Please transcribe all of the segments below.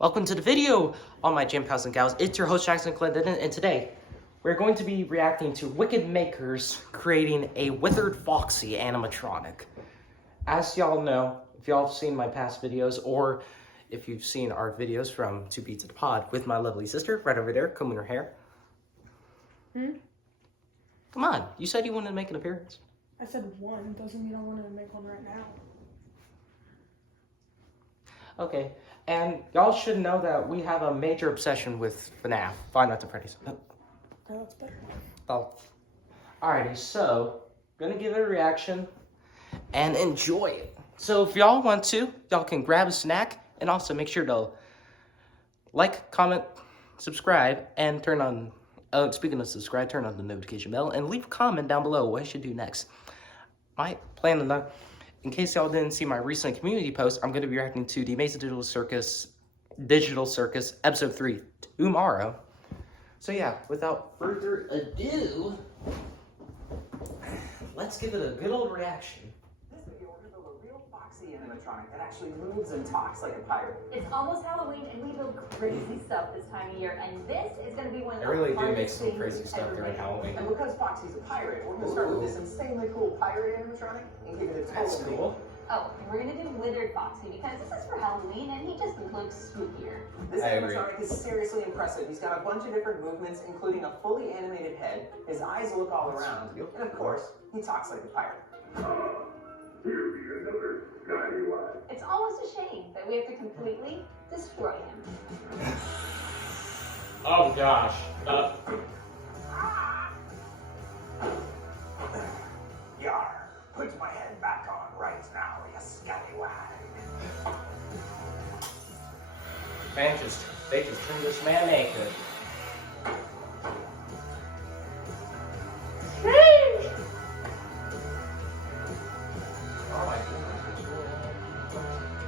Welcome to the video, all my gym pals and gals. It's your host, Jackson Clinton, and today we're going to be reacting to Wicked Makers creating a withered Foxy animatronic. As y'all know, if y'all have seen my past videos, or if you've seen our videos from Two Beats of the Pod with my lovely sister, right over there, combing her hair. Come on, you said you wanted to make an appearance. I said one, doesn't mean I want to make one right now. Okay, and y'all should know that we have a major obsession with FNAF, Five Nights at Freddy's. Oh, that's better. Oh. Alrighty, so, gonna give it a reaction and enjoy it. So if y'all want to, y'all can grab a snack and also make sure to like, comment, subscribe, and turn on, speaking of subscribe, turn on the notification bell and leave a comment down below what I should do next. My plan on that. In case y'all didn't see my recent community post, I'm going to be reacting to the Amazing Digital Circus Episode 3 tomorrow. So yeah, without further ado, let's give it a good old reaction. This video we're gonna build a real Foxy animatronic that actually moves and talks like a pirate. It's almost Halloween and we build crazy stuff this time of year, and this is going to be one of the I really do make hardest some things crazy stuff ever during made. Halloween. And because Foxy's a pirate, we're gonna start with this insanely cool pirate animatronic and give it a That's total cool. Oh, and we're going to do Withered Foxy because this is for Halloween and he just looks spookier. This I agree. animatronic is seriously impressive. He's got a bunch of different movements, including a fully animated head. His eyes look all around. And of course, he talks like a pirate. It's almost a shame that we have to completely destroy him. Oh gosh. Yar, put my head back on right now, you scallywag. Man, they just turned this man naked. Oh my goodness, it's really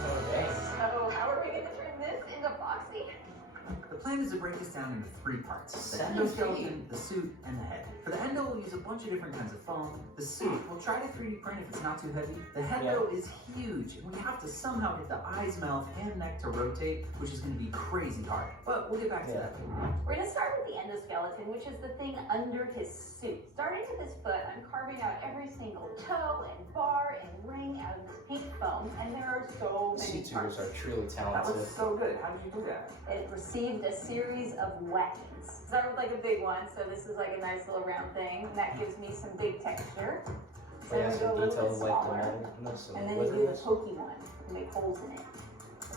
Oh dang. So how are we going to turn this into Foxy? The plan is to break this down into three parts: the Seven endoskeleton, the suit, and the head. For the endo, we'll use a bunch of different kinds of foam. The suit, we'll try to 3D print if it's not too heavy. The head, though, is huge, and we have to somehow get the eyes, mouth, and neck to rotate, which is going to be crazy hard. But we'll get back to that. We're going to start with the endoskeleton, which is the thing under his suit. Starting with his foot, I'm carving out every single toe and bar and ring out of this pink foam, and there are so many YouTubers parts. are truly That talented. looks so good. How did you do that? It received a series of whackings. Started with like a big one, so this is like a nice little round thing, and that gives me some big texture. So Yeah, I'm some gonna go a little bit details like the smaller, moldness and then you do the pokey one and make holes in it.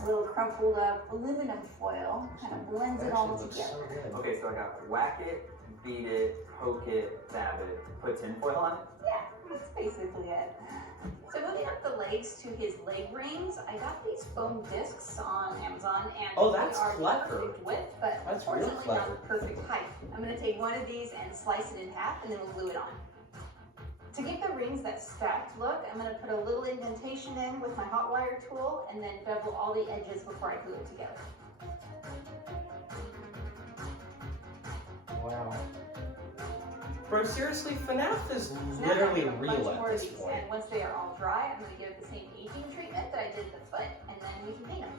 A little crumpled up aluminum foil kind of blends it all looks together. so good. Okay, so I got whack it, beat it, poke it, dab it, put tinfoil on it. Yeah, that's basically it. So moving up the legs to his leg rings, I got these foam discs on Amazon, and Oh, that's they are clever. perfect width, but That's really unfortunately not clever. the perfect height. I'm going to take one of these and slice it in half, and then we'll glue it on. To give the rings that stacked look, I'm going to put a little indentation in with my hot wire tool, and then bevel all the edges before I glue it together. Wow. Bro, seriously, FNAF is So now literally I'm gonna real bunch more at of this these, point. and once they are all dry, I'm going to give it the same aging treatment that I did the foot, and then we can paint them.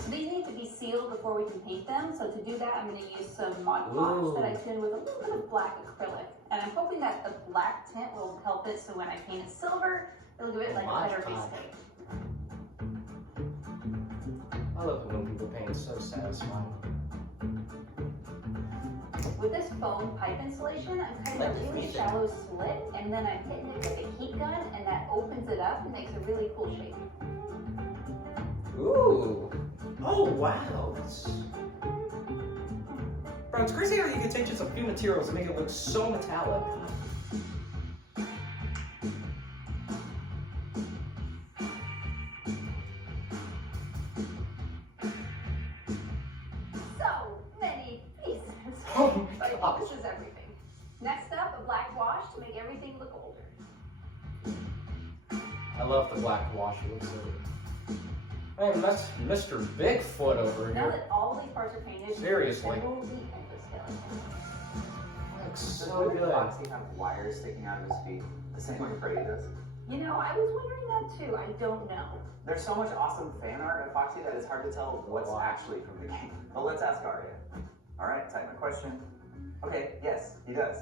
So these need to be sealed before we can paint them. So to do that, I'm going to use some Mod Podge that I tune with a little bit of black acrylic, and I'm hoping that the black tint will help it. So when I paint it silver, it'll give it like a Mod better base Podge. coat. I love it when people paint, it's so satisfying. With this foam pipe insulation, I'm cutting a Like really me. shallow slit, and then I'm hitting it with a heat gun, and that opens it up and makes a really cool shape. Ooh. Oh, wow. Bro, it's crazy how you can take just a few materials and make it look so metallic. So many pieces. Oh my But I think gosh. this is everything. Next up, a black wash to make everything look older. I love the black wash, it looks so good. Man, that's Mr. Bigfoot over Now here. that all these parts are painted, Seriously. assemble the endoskeleton. Looks Does so Withered good. Foxy have wires sticking out of his feet, the same way Freddy does? You know, I was wondering that too. I don't know. There's so much awesome fan art of Foxy that it's hard to tell what's actually from the game. But let's ask Arya. All right, type my question. Okay, yes, he does.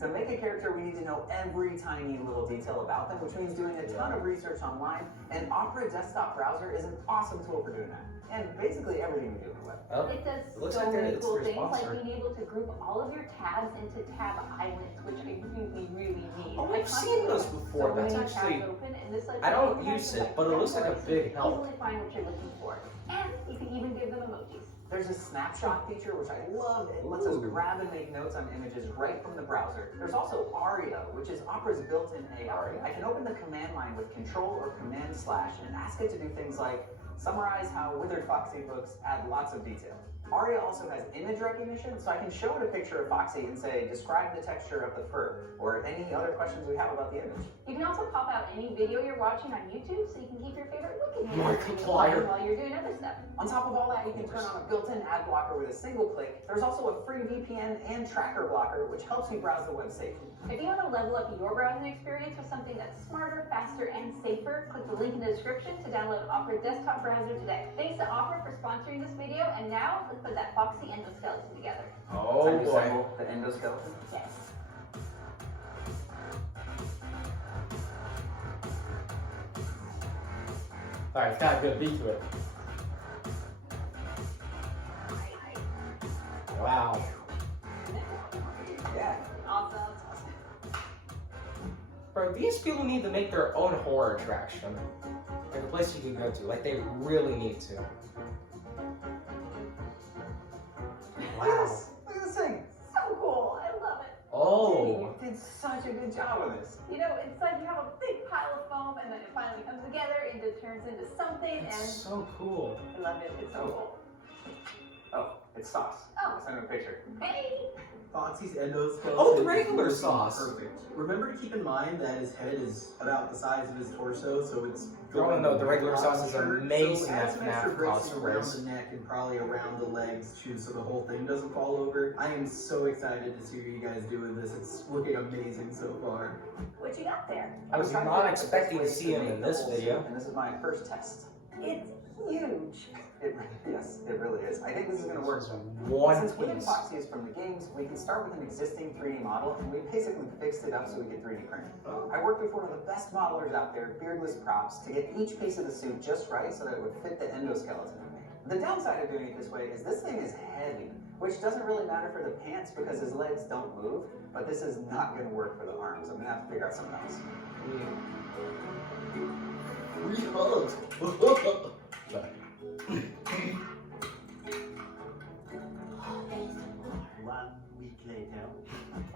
To make a character, we need to know every tiny little detail about them, which means doing a ton of research online, and Opera Desktop Browser is an awesome tool for doing that. And basically everything we do on the web. Oh, It does looks so like many it's cool for things, like sponsor. being able to group all of your tabs into tab islands, which I really need. Oh, I I've seen those before. so That's many actually. tabs open, and this lets I you don't organize use them it, by but it looks like a categories big and help. Easily find what you're looking for, and you can even give them emojis. There's a snapshot feature, which I love. It lets us grab and make notes on images right from the browser. There's also Aria, which is Opera's built-in AI. I can open the command line with Control or Command Slash and ask it to do things like summarize how withered Foxy looks, add lots of detail. Aria also has image recognition, so I can show it a picture of Foxy and say, describe the texture of the fur, or any other questions we have about the image. You can also pop out any video you're watching on YouTube, so you can keep your favorite looking Markiplier. while you're doing other stuff. On top of all that, you can turn on a built-in ad blocker with a single click. There's also a free VPN and tracker blocker, which helps you browse the web safely. If you want to level up your browsing experience with something that's smarter, faster, and safer, click the link in the description to download Opera Desktop Browser today. Thanks to Opera for sponsoring this video, and now let's put that Foxy endoskeleton together. Oh Time to boy. assemble the endoskeleton. Yes. Alright, it's got a good beat to it. Wow. Yeah. Awesome. Bro, these people need to make their own horror attraction. Like a place you can go to. Like they really need to. Wow. Yes. Look at this thing. So cool. I love it. Oh. You did such a good job with this. You know, it's like you have a big pile of foam, and then it finally comes together, and it turns into something, It's and so cool. I love it. It's so cool. Oh, it's sauce. Oh. I'll send him a picture. Hey! Foxy's endoskeleton. Oh, the is regular really sauce. Perfect. Remember to keep in mind that his head is about the size of his torso, so it's. Oh, no, the regular sauce is short. amazing So at add some extra FNAF bracing around cosplays. the neck and probably around the legs too, so the whole thing doesn't fall over. I am so excited to see what you guys do with this. It's looking amazing so far. What you got there? I was trying to not figure out the expecting to best see ways him in make this the whole video. suit, and this is my first test. It's huge. Yes, it really is. I think this is going to work. This is one Since Withered piece. Foxy is from the games, we can start with an existing 3D model, and we basically fixed it up so we could 3D print it. I worked with one of the best modelers out there, Beardless Props, to get each piece of the suit just right so that it would fit the endoskeleton we made. The downside of doing it this way is this thing is heavy, which doesn't really matter for the pants because his legs don't move, but this is not going to work for the arms. I'm going to have to figure out something else. Free hugs. 1 week later.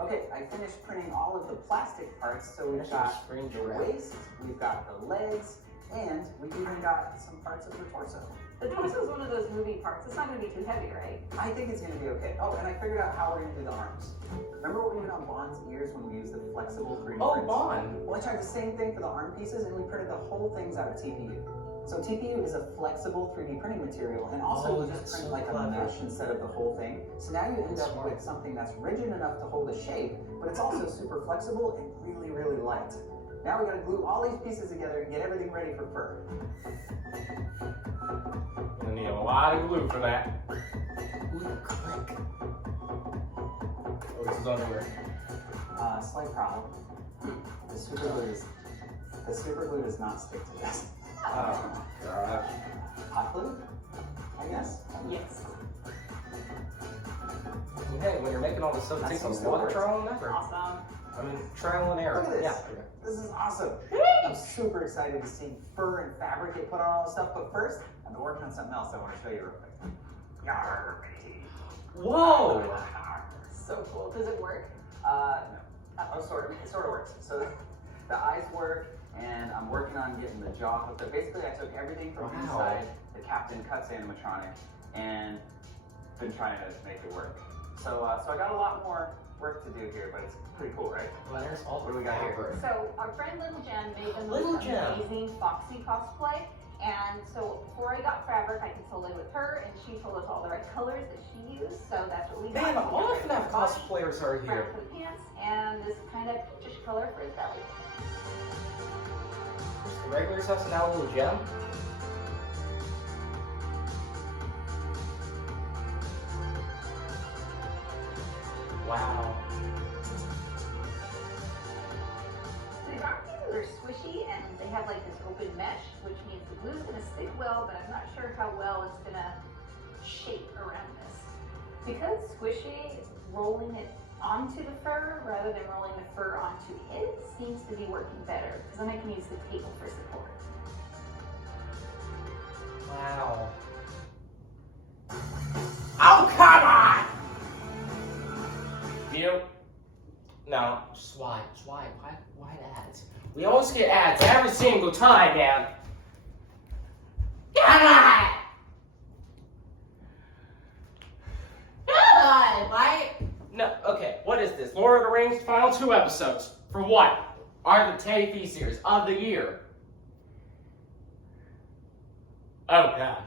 Okay, I finished printing all of the plastic parts, so we've That's got a spring the giraffe. waist, we've got the legs, and we've even got some parts of the torso. The torso is one of those moving parts. It's not going to be too heavy, right? I think it's gonna be okay. Oh, and I figured out how we're gonna do the arms. Remember what we did on Bond's ears when we used the flexible 3D Oh, prints? Bond. Well, I tried the same thing for the arm pieces, and we printed the whole things out of TPU. So TPU is a flexible 3D printing material, and also Oh, you just that's print so like a clever. mesh instead of the whole thing. So now you end That's up smart. with something that's rigid enough to hold a shape, but it's also super flexible and really, really light. Now we gotta glue all these pieces together and get everything ready for fur. Gonna need a lot of glue for that. Ooh, click. Oh, this is underwear. Slight problem. The super glue does not stick to this. Oh, gosh. Hot glue? I guess. Yes. Hey, when you're making all this stuff, it That takes a seems to lot of work. trial and error. Awesome. I mean, trial and error. Look at this. Yeah. This is awesome. I'm super excited to see fur and fabric get put on all this stuff, but first, I've been working on something else I want to show you real quick. Yarr, matey. Whoa! So cool. Does it work? No. Oh, sort of. It sort of works. So the eyes work, and I'm working on getting the jaw hooked up. Basically, I took everything from Wow. inside the Captain Cuts animatronic and been trying to make it work. So I got a lot more work to do here, but it's pretty cool, right? Well, there's all What do we got here? fabric. So our friend Little Jen made the Little most Jen. amazing Foxy cosplay. And so before I got fabric, I consulted with her, and she told us all the right colors that she used. So that's what we got. Man, all We of got FNAF body, cosplayers are brown here. for the pants, and this kind of peachish color for his belly. regular size and now a little gem? Wow. These arm pieces are squishy and they have like this open mesh, which means the glue's gonna stick well, but I'm not sure how well it's gonna shape around this. Because it's squishy, rolling it onto the fur rather than rolling the fur onto it seems to be working better, because then I can use the table for support. Wow. Oh, come on! You? No, just why? Just why? Why ads? We always get ads every single time, man. Come on! Come on, Mike! No, okay, what is this? Lord of the Rings final 2 episodes. For what? Are the Teddy features of the year? Oh gosh.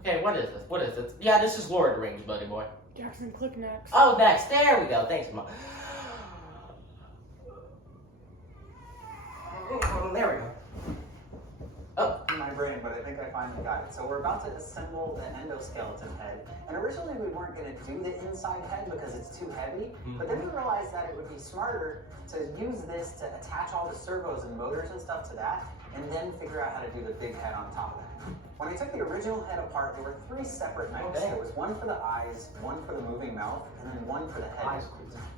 Okay, what is this? What is this? Yeah, this is Lord of the Rings, buddy boy. Jackson, click next. Oh, next. There we go. Thanks, Mom. There we go. Oh. In my brain, but I think I finally got it. So we're about to assemble the endoskeleton head. And originally we weren't going to do the inside head because it's too heavy. But then we realized that it would be smarter to use this to attach all the servos and motors and stuff to that, and then figure out how to do the big head on top of that. When I took the original head apart, there were 3 separate knives. Okay. There was one for the eyes, one for the moving mouth, and then one for the head.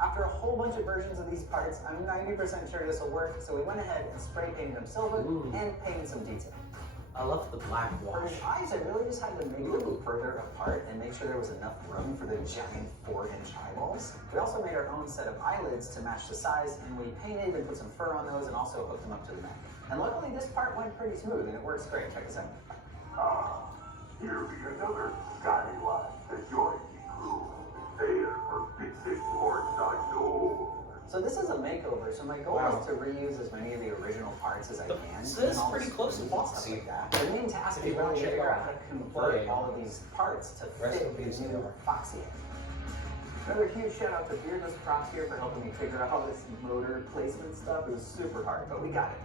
After a whole bunch of versions of these parts, I'm 90% sure this will work, so we went ahead and spray painted them silver and painted some detail. I love the black For wash. his eyes, I really just had to make them further apart and make sure there was enough room for the giant 4-inch eyeballs. We also made our own set of eyelids to match the size, and we painted and put some fur on those and also hooked them up to the neck. And luckily, this part went pretty smooth and it works great. Check this out. Ah, here be another skywatch to join the crew. There for fixing ports.0. So this is a makeover, so my goal is to reuse as many of the original parts as I can. So this is and all pretty the close to stuff Foxy. like that. The main task If is you want really to to check figure out out how to convert play, all of these parts to rest fit in peace, the new Taylor. Foxy head. Another huge shout out to Beardless Props here for helping me figure out all this motor placement stuff. It was super hard, but we got it.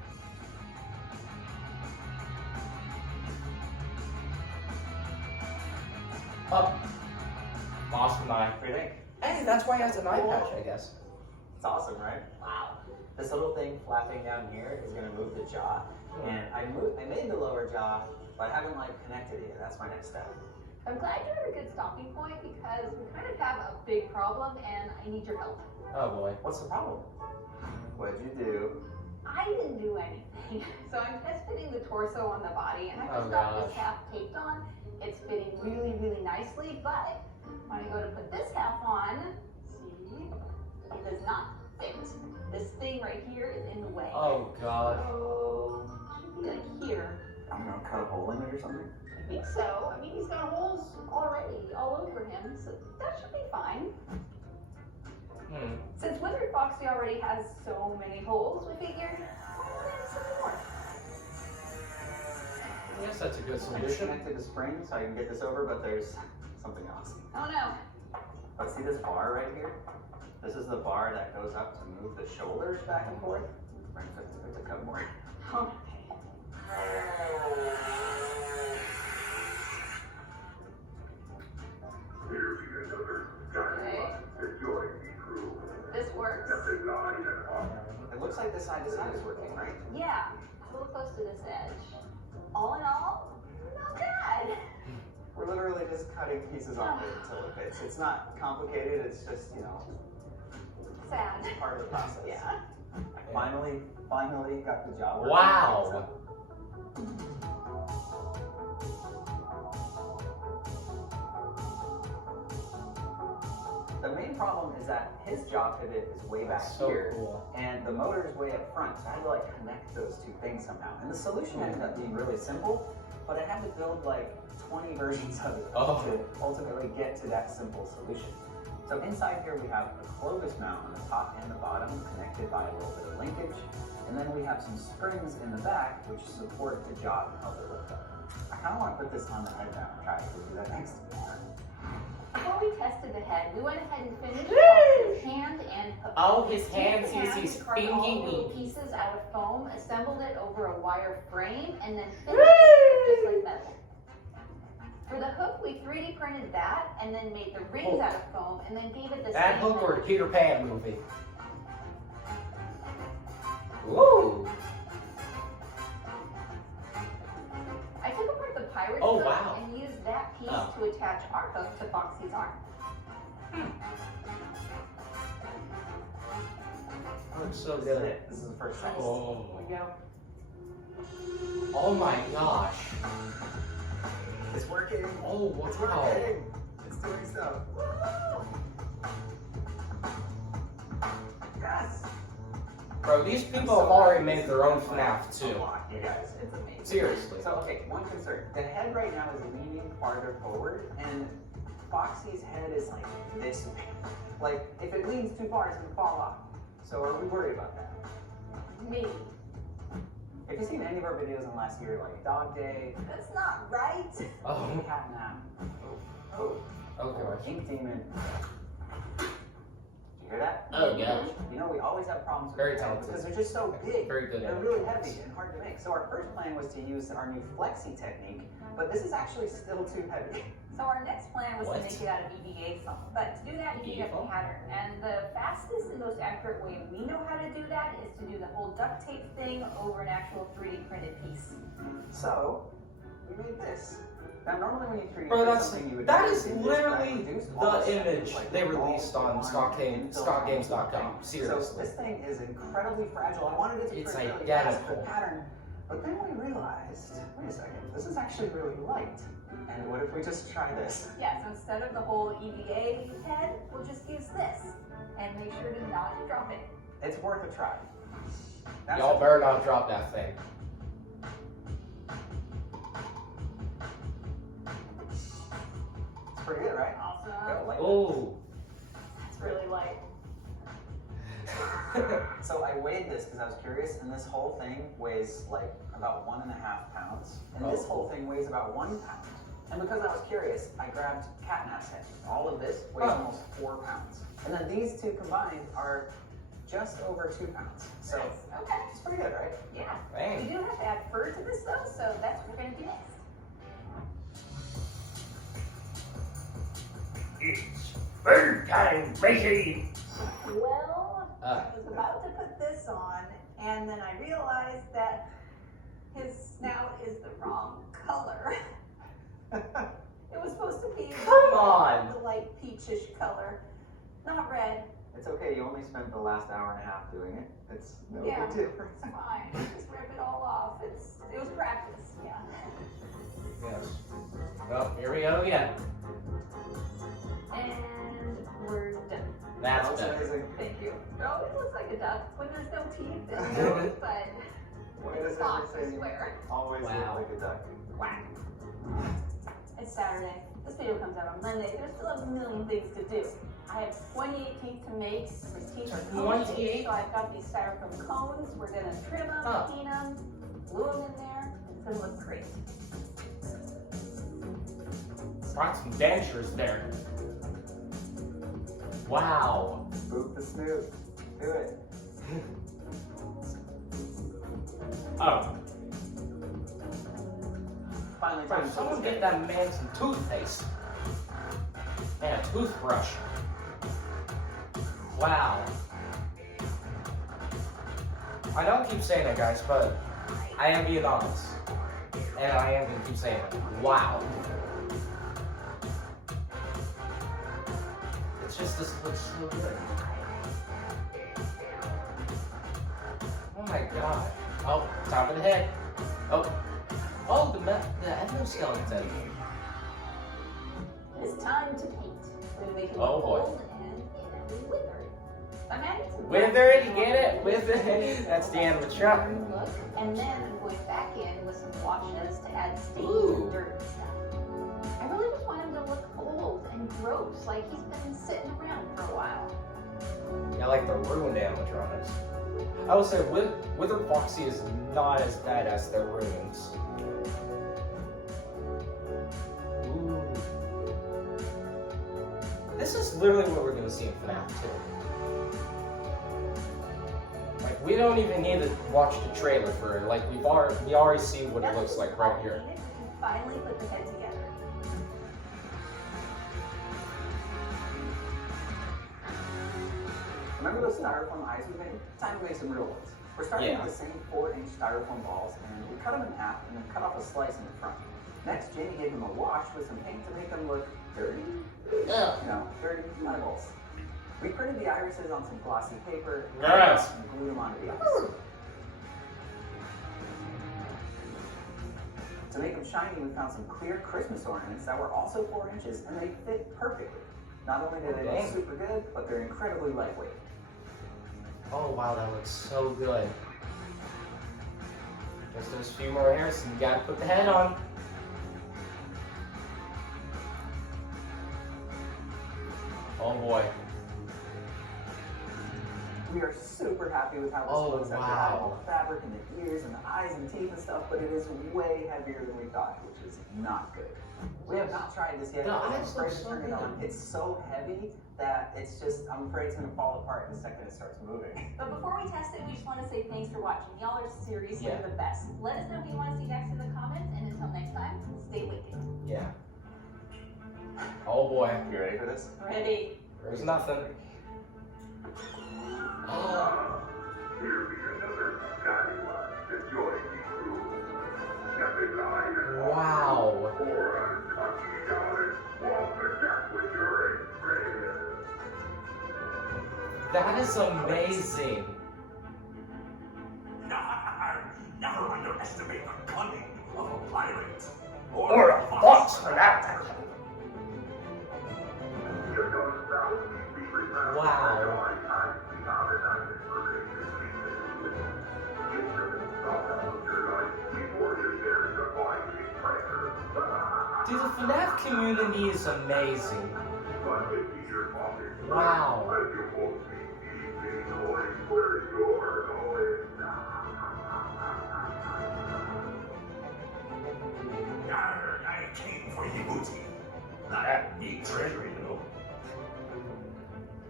Up. Awesome knife. What do you think? Hey, that's why he has an eye patch, I guess. It's awesome, right? Wow. This little thing flapping down here is going to move the jaw. And I made the lower jaw, but I haven't connected it yet. That's my next step. I'm glad you're at a good stopping point because we kind of have a big problem and I need your help. Oh boy. What's the problem? What'd you do? I didn't do anything. So I'm test fitting the torso on the body and I just Oh, got gosh. this half taped on. It's fitting really, really nicely, but when I go to put this half on, see, it does not fit. This thing right here is in the way. Oh god. So, it should be like here. I'm gonna cut a hole in it or something? I think so. I mean, he's got holes already all over him, so that should be fine. Since Wizard Foxy already has so many holes, we figured, maybe some more. I guess that's a good I solution. disconnected the spring so I can get this over, but there's something else. Oh no. But see this bar right here? This is the bar that goes up to move the shoulders back and forth. Right, to cut more. Oh, Here be another skywatch to join the crew. this works. Nothing line and on. It looks like this side to side is working, right? Yeah, a little close to this edge. All in all, not bad. We're literally just cutting pieces off it until it fits. It's not complicated, it's just, Sad. part of the process. Yeah. Finally got the job working. Wow. The main problem is that his jaw pivot is way back So here, cool. and the motor is way up front, so I had to connect those two things somehow. And the solution ended up being really simple, but I had to build 20 versions of it to ultimately get to that simple solution. So inside here we have a Clovis mount on the top and the bottom, connected by a little bit of linkage, and then we have some springs in the back which support the jaw and help it lift up. I kind of want to put this on the head now and try to do that next. before we tested the head, we went ahead and finished Foxy's hand and hook. Oh, his We hands, used the he's carved all pinky the little weak. pieces out of foam, assembled it over a wire frame, and then finished it just like metal. For the hook, we 3D printed that, and then made the rings out of foam, and then gave it the That same hook or the metal. Peter Pan movie? Ooh. I took apart the pirate's Oh, hook wow. and used that piece Oh. to attach our hook to Foxy's arm. Looks so This is good. it. This is the first slice. Oh. Here we go. Oh my gosh. It's working. Oh, It's wow. working. It's doing stuff. Yes. Bro, these people have already made their own FNAF too. You guys, it's amazing. Seriously. So, okay, one concern. The head right now is leaning farther forward, and Foxy's head is like this big. Like, if it leans too far, it's gonna fall off. So, are we worried about that? Maybe. If you've seen any of our videos in the last year, like Dog Day, That's not right. Oh, Cat Nap, oh, okay. Ink Demon. Did you hear that? Oh, yeah. You know, we always have problems with Very the head talented. because they're just so big. Very good They're at really it. heavy and hard to make. So our first plan was to use our new Flexi technique, but this is actually still too heavy. So our next plan was What? to make it out of EVA foam. But to do that, you need a EVA foam? pattern. And the fastest and most accurate way we know how to do that is to do the whole duct tape thing over an actual 3D printed piece. So we made this. Now normally when you 3D Bro, print that's, something, you would that do is this, but I literally reduced all the this stuff, image like they all released on one StockGames.com. infill. So Seriously. this thing is incredibly fragile. I wanted it to It's print really fast, the identical. pattern, but then we realized, wait a second, this is actually really light. And what if we just try this? Yeah, so instead of the whole EVA head, we'll just use this. And make sure to not drop it. It's worth a try. That's Y'all it. better not drop that thing. It's pretty good, right? Awesome. Got a light. Oh. It's really light. So I weighed this because I was curious, and this whole thing weighs like about 1.5 pounds, and this Oh. whole thing weighs about 1 pound. And because I was curious, I grabbed Catnap's head. All of this weighs Oh. almost 4 pounds, and then these two combined are just over 2 pounds. So Nice. Okay. it's pretty good, right? Yeah. Dang. We do have to add fur to this though, so that's what we're gonna do next. It's bird time, matey. Well, Uh. I was about to put this on, and then I realized that his snout is the wrong color. It was supposed to be Come on. the light peachish color, not red. It's okay. You only spent the last hour and a half doing it. It's no Yeah. big difference. It's fine. Just rip it all off. It was practice. Yeah. Yes. Well, here we go again. And we're done. That's That was better. amazing. Thank you. Oh, it looks like a duck when there's no teeth and nose, but Why it's does Fox, I everything swear. always Wow. look like a duck? Whack. It's Saturday. This video comes out on Monday. There's still a million things to do. I have 28 teeth to make. There's teeth to 28? So I've got these styrofoam cones. We're gonna trim them, Oh. paint them, glue them in there. It's gonna look great. Brought some dentures there. Wow. Boot the snoot. Do it. Oh. Finally, Bro, time to someone put get this that man some toothpaste. And a toothbrush. Wow. I don't keep saying it, guys, but I am being honest. And I am going to keep saying it. Wow. It's just, this looks so good. Oh my god. Oh, top of the head. Oh. Oh, the endoskeleton. It's time to paint. We're gonna make it Oh, look boy. old and withered. I'm adding some Withered, you get it? Withered. That's the animatronic. look, and then I'm going back in with some washes to add stains Ooh. and dirt and stuff. I really just want him to look old and gross, like he's been sitting around for a while. Yeah, like the ruined animatronics. I would say Wither Foxy is not as bad as their ruins. Ooh. this is literally what we're gonna see in FNAF 2. Like, we don't even need to watch the trailer for it. Like, we already see what it looks like right here. We can finally put the head together. Remember those styrofoam eyes we made? Time to make some real ones. We're starting Yeah. with the same 4-inch styrofoam balls, and we cut them in half and then cut off a slice in the front. Next, Jamie gave them a wash with some paint to make them look dirty. No, dirty eyeballs. We printed the irises on some glossy paper Yes. and glued them onto the eyes. To make them shiny, we found some clear Christmas ornaments that were also 4 inches, and they fit perfectly. Not only do they look Dang. super good, but they're incredibly lightweight. Oh wow, that looks so good. Just those few more hairs and you gotta put the head on. Oh boy. We are super happy with how this Oh, looks after wow. adding all the fabric and the ears and the eyes and teeth and stuff, but it is way heavier than we thought, which is not good. We have not tried this yet. The I'm eyes afraid look to so turn it on. good. It's so heavy that it's just, I'm afraid it's gonna fall apart the second it starts moving. But before we test it, we just want to say thanks for watching. Y'all are seriously Yeah. the best. Let us know who you want to see next in the comments, and until next time, stay wicked. Yeah. Oh boy. You ready for this? Ready? There's nothing. Oh. Here be another Skywatch to join the crew. Nothing like it. Wow. Or uncocky dollars walk the deck with your experience. That is amazing. Never underestimate the cunning of a pirate. Or a fox for that matter. You don't sound me, secret Wow. Dude, the FNAF community is amazing. Wow. I came for you, booty. I need treasure, you know.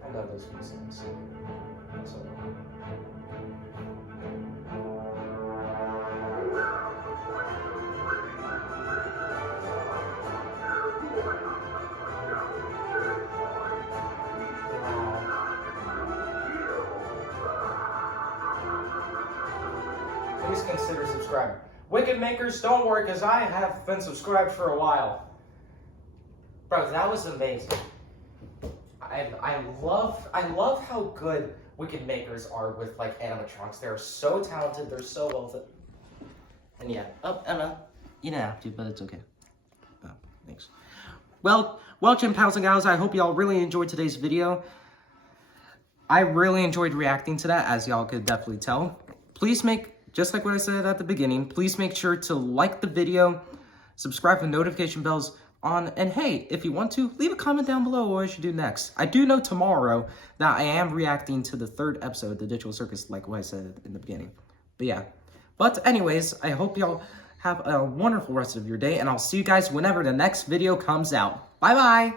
I love those museums. So, please consider subscribing. Wicked Makers, don't worry, because I have been subscribed for a while. Bro, that was amazing. I love how good Wicked Makers are with like animatronics. They're so talented, they're so well. And yeah, Emma, you didn't have to, but it's okay. Oh, thanks. Well, welcome, pals and gals. I hope y'all really enjoyed today's video. I really enjoyed reacting to that, as y'all could definitely tell. Please just like what I said at the beginning, please make sure to like the video, subscribe with notification bells on, and hey, if you want to, leave a comment down below what I should do next. I do know tomorrow that I am reacting to the 3rd episode, The Digital Circus, like what I said in the beginning. But yeah. But anyways, I hope y'all have a wonderful rest of your day, and I'll see you guys whenever the next video comes out. Bye-bye!